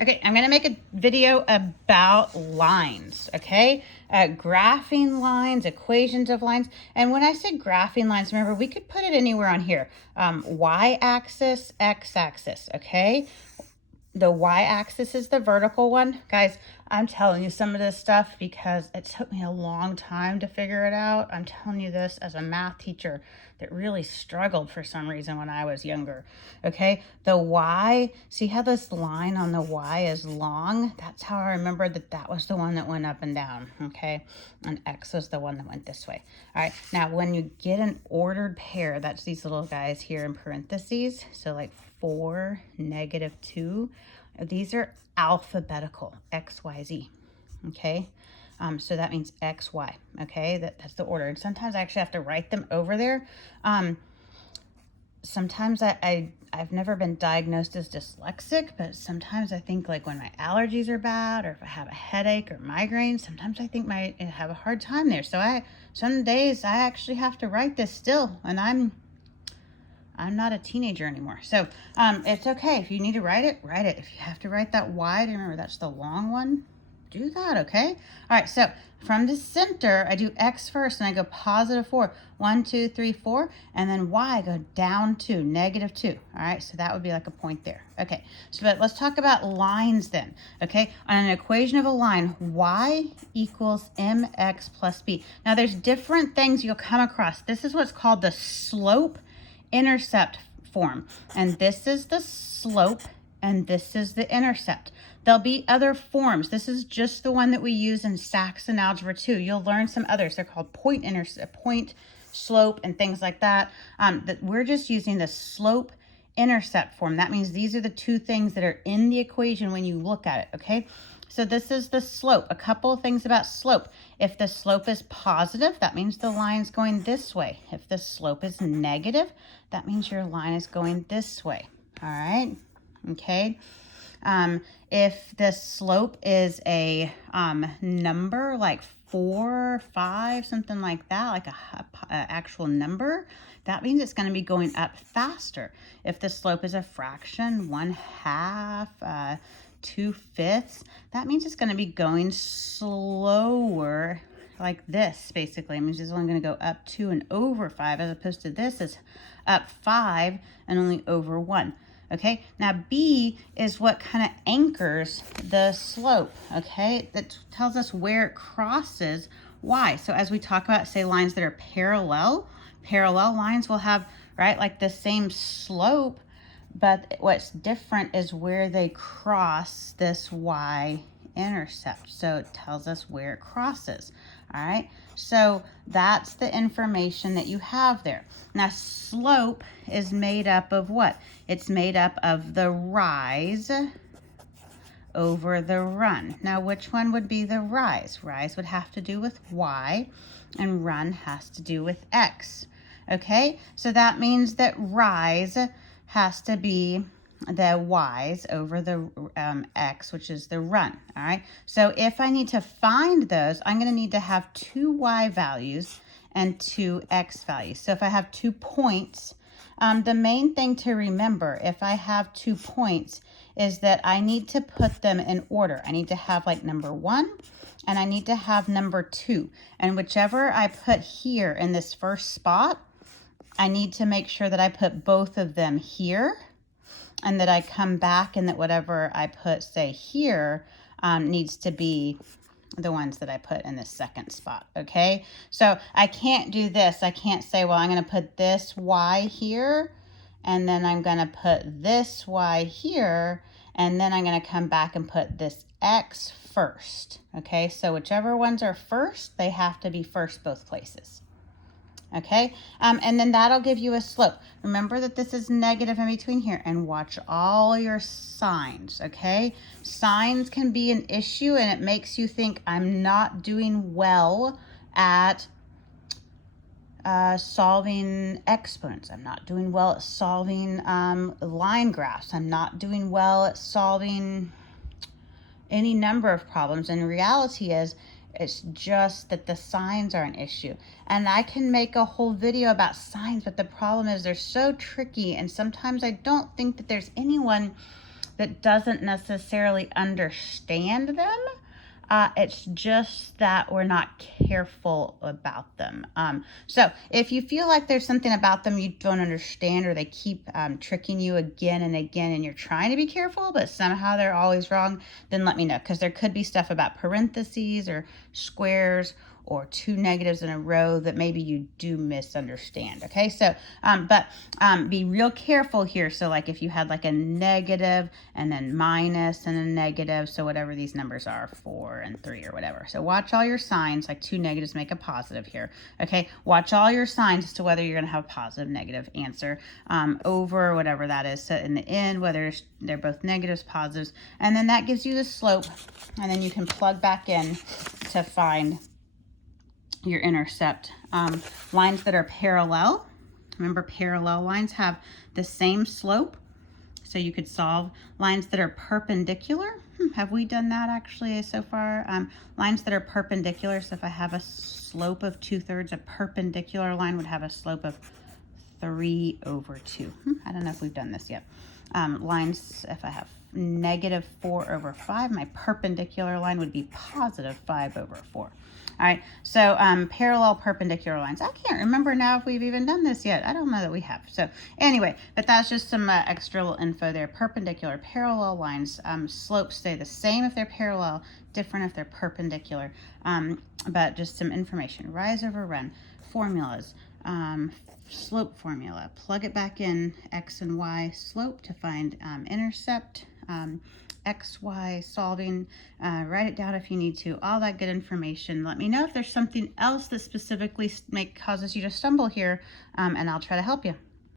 Okay, I'm gonna make a video about lines, okay? Graphing lines, equations of lines. And when I said graphing lines, remember, we could put it anywhere on here. Y-axis, x-axis, okay? The y-axis is the vertical one. Guys, I'm telling you some of this stuff because it took me a long time to figure it out. I'm telling you this as a math teacher that really struggled for some reason when I was younger. Okay, the y, see how this line on the y is long? That's how I remember that that was the one that went up and down, okay? And x was the one that went this way. All right, now when you get an ordered pair, that's these little guys here in parentheses. So like 4, -2. These are alphabetical, X, Y, Z, okay? So that means X, Y, okay? That's the order. And sometimes I actually have to write them over there. Sometimes I've never been diagnosed as dyslexic, but sometimes I think like when my allergies are bad or if I have a headache or migraine, sometimes I think I have a hard time there. So some days I actually have to write this still, and I'm not a teenager anymore. So it's okay. If you need to write it, write it. If you have to write that wide, remember that's the long one, do that, okay? All right, so from the center, I do X first and I go +4. 1, 2, 3, 4. And then Y, I go down 2, -2. All right, so that would be like a point there. Okay, so but let's talk about lines then, okay? On an equation of a line, Y equals MX plus B. Now there's different things you'll come across. This is what's called the slope intercept form, and this is the slope and this is the intercept. There'll be other forms. This is just the one that we use in Saxon Algebra 2. You'll learn some others. They're called point slope and things like that. That we're just using the slope intercept form. That means these are the two things that are in the equation when you look at it, okay? So this is the slope. A couple of things about slope. If the slope is positive, that means the line's going this way. If the slope is negative, that means your line is going this way. All right, okay. If the slope is a number like 4, 5, something like that, like a actual number, that means it's going to be going up faster. If the slope is a fraction, 1/2, 2/5, that means it's going to be going slower, like this. Basically, it means it's only going to go up 2 and over 5, as opposed to this is up 5 and only over 1. Okay, now B is what kind of anchors the slope, okay? That tells us where it crosses Y. So as we talk about, say, lines that are parallel lines will have, right, like the same slope, but what's different is where they cross this Y intercept. So it tells us where it crosses. All right, so that's the information that you have there. Now, slope is made up of what? It's made up of the rise over the run. Now, which one would be the rise? Rise would have to do with Y, and run has to do with X. Okay, so that means that rise has to be the y's over the x, which is the run. All right, so if I need to find those, I'm going to need to have 2 y values and 2 x values. So if I have 2 points, the main thing to remember if I have 2 points is that I need to put them in order. I need to have like number 1 and I need to have number 2, and whichever I put here in this first spot, I need to make sure that I put both of them here, and that I come back and that whatever I put, say, here, needs to be the ones that I put in the second spot, okay? So I can't do this. I can't say, well, I'm going to put this y here, and then I'm going to put this y here, and then I'm going to come back and put this x first, okay? So whichever ones are first, they have to be first both places. Okay, and then that'll give you a slope. Remember that this is negative in between here, and watch all your signs, okay? Signs can be an issue, and it makes you think I'm not doing well at solving exponents. I'm not doing well at solving line graphs. I'm not doing well at solving any number of problems. And the reality is, it's just that the signs are an issue. And I can make a whole video about signs, but the problem is they're so tricky, and sometimes I don't think that there's anyone that doesn't necessarily understand them. It's just that we're not careful about them. So if you feel like there's something about them you don't understand, or they keep tricking you again and again, and you're trying to be careful, but somehow they're always wrong, then let me know, because there could be stuff about parentheses or squares or two negatives in a row that maybe you do misunderstand. Okay, so be real careful here. So like if you had like a negative and then minus and a negative, so whatever these numbers are, 4 and 3 or whatever. So watch all your signs, like two negatives make a positive here. Okay, watch all your signs as to whether you're going to have a positive, negative answer, over whatever that is. So in the end, whether they're both negatives, positives, and then that gives you the slope, and then you can plug back in to find your intercept. Lines that are parallel, remember parallel lines have the same slope, so you could solve. Lines that are perpendicular, have we done that actually so far? Lines that are perpendicular, so if I have a slope of 2/3, a perpendicular line would have a slope of 3/2. I don't know if we've done this yet. Lines, if I have -4/5, my perpendicular line would be positive 5/4. All right, so parallel perpendicular lines. I can't remember now if we've even done this yet. I don't know that we have. So anyway, but that's just some extra little info there. Perpendicular, parallel lines, slopes stay the same if they're parallel, different if they're perpendicular. But just some information. Rise over run, formulas, slope formula. Plug it back in, x and y slope to find intercept. X, Y, solving, write it down if you need to, all that good information. Let me know if there's something else that specifically causes you to stumble here, and I'll try to help you.